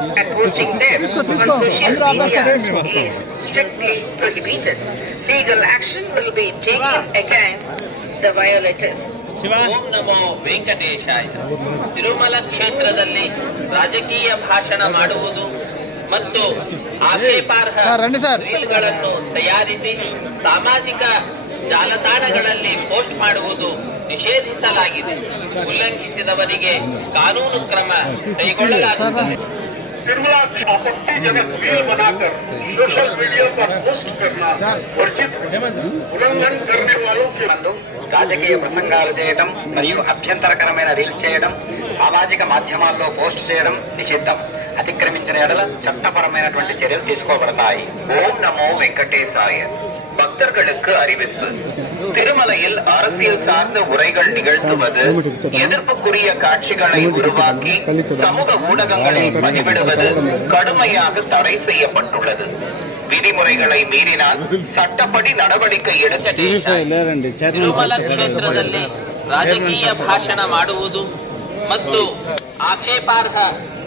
and posting them on social media is strictly prohibited. Legal action will be taken against the violators. ಓಂ ನಮೋ ವೆಂಕಟೇಶಾಯ. ತಿರುಮಲ ಕ್ಷೇತ್ರದಲ್ಲಿ ರಾಜಕೀಯ ಭಾಷಣ ಮಾಡುವುದು ಮತ್ತು ಆಕ್ಷೇಪಾರ್ಹ ರೀಲ್ಗಳನ್ನು ತಯಾರಿಸಿ ಸಾಮಾಜಿಕ ಜಾಲತಾಣಗಳಲ್ಲಿ ಪೋಸ್ಟ್ ಮಾಡುವುದು ನಿಷೇಧಿಸಲಾಗಿದೆ. ಉಲ್ಲಂಘಿಸಿದವರಿಗೆ ಕಾನೂನು ಕ್ರಮ ಕೈಗೊಳ್ಳಲಾಗುತ್ತದೆ. तिरुमला आपत्तिजनक रील बनाकर सोशल मीडिया पर पोस्ट करना वर्जित, उल्लंघन करने वालों के రాజకీయ ప్రసంగాలు చేయడం మరియు అభ్యంతరకరమైన రీల్స్ చేయడం, సామాజిక మాధ్యమాల్లో పోస్ట్ చేయడం నిషిద్ధం. అతిక్రమించిన ఎడల చట్టపరమైనటువంటి చర్యలు తీసుకోబడతాయి. ஓம் நமோ வெங்கடேசாய. பக்தர்களுக்கு அறிவிப்பு. திருமலையில் அரசியல் சார்ந்த உரைகள் நிகழ்த்துவது, எதிர்ப்புக்குரிய காட்சிகளை உருவாக்கி சமூக ஊடகங்களில் பதிவிடுவது கடுமையாக தடை செய்யப்பட்டுள்ளது. ವಿಧಿಮುறைகளை ಮೀರಿனால் ಸಟ್ಟಪಡಿ நடவடிக்கை எடுக்க. ತಿರುಮಲ ಕ್ಷೇತ್ರದಲ್ಲಿ ರಾಜಕೀಯ ಭಾಷಣ ಮಾಡುವುದು ಮತ್ತು ಆಕ್ಷೇಪಾರ್ಹ